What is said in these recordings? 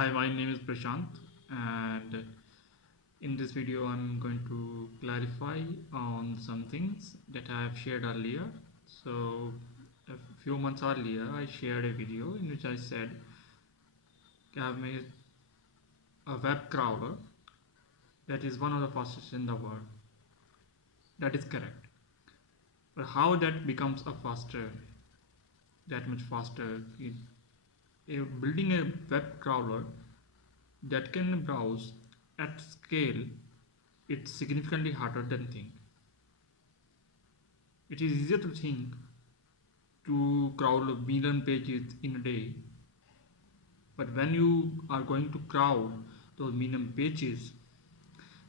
Hi, my name is Prashant, and in this video, I'm going to clarify on some things that I have shared earlier. So, a few months earlier, I shared a video in which I said I have made a web crawler that is one of the fastest in the world. That is correct. But how that becomes that much faster? Building a web crawler that can browse at scale, it's significantly harder than think. It is easier to think to crawl a million pages in a day, but when you are going to crawl those million pages,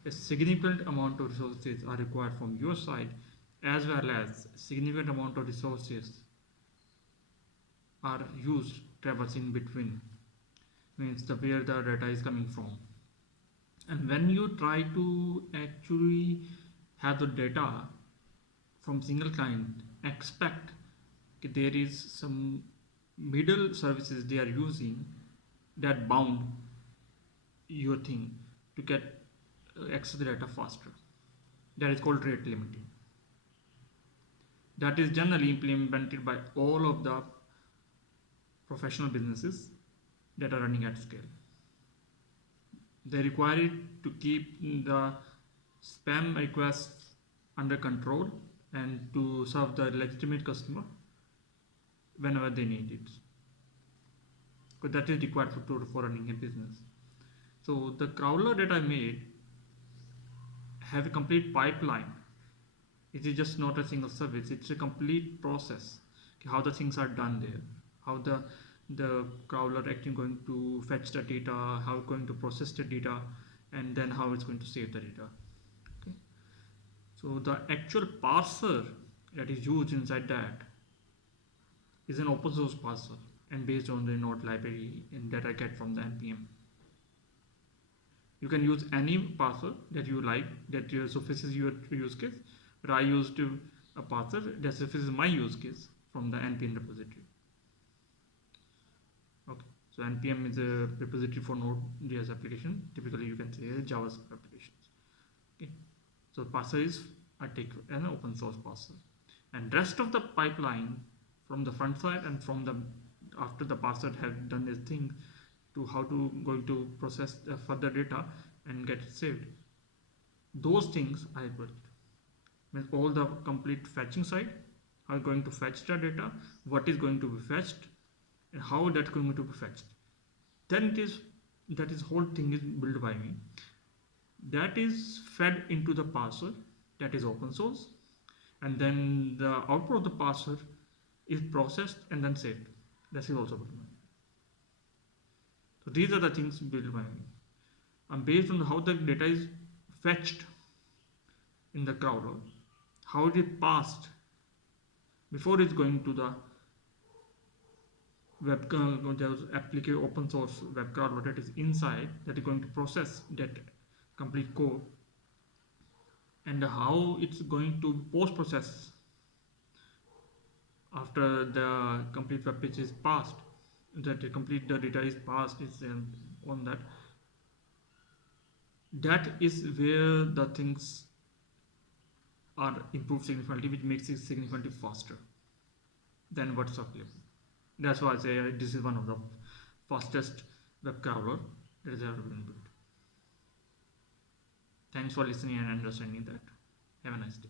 a significant amount of resources are required from your side, as well as significant amount of resources are used traversing between, means the where the data is coming from. And when you try to actually have the data from single client, expect there is some middle services they are using that bound your thing to get access the data faster. That is called rate limiting. That is generally implemented by all of the professional businesses that are running at scale. They require it to keep the spam requests under control and to serve the legitimate customer whenever they need it. But that is required for running a business. So the crawler that I made have a complete pipeline. It is just not a single service. It's a complete process. How the things are done there. How the crawler actually going to fetch the data, how it's going to process the data, and then how it's going to save the data. Okay. So the actual parser that is used inside that is an open source parser and based on the node library that I get from the npm. You can use any parser that you like that suffices your use case, but I used a parser that suffices my use case from the npm repository. Okay, so npm is a repository for Node.js application. Typically, you can say JavaScript applications. Okay, so parser is I take an open source parser, and rest of the pipeline from the front side and from the after the parser have done this thing to how to going to process the further data and get it saved. Those things I built. Means all the complete fetching side are going to fetch the data, what is going to be fetched, and how that's going to be fetched. Then that is whole thing is built by me. That is fed into the parser that is open source, and then the output of the parser is processed and then saved. That is also built by me. So these are the things built by me. And based on how the data is fetched in the crawler, how it is passed before it's going to the web application open source web crawler that is inside that is going to process that complete code, and how it's going to post process after the complete web page is passed, that the complete the data is passed is on that is where the things are improved significantly, which makes it significantly faster than what's available. That's why I say this is one of the fastest web crawler that has ever been built. Thanks for listening and understanding that. Have a nice day.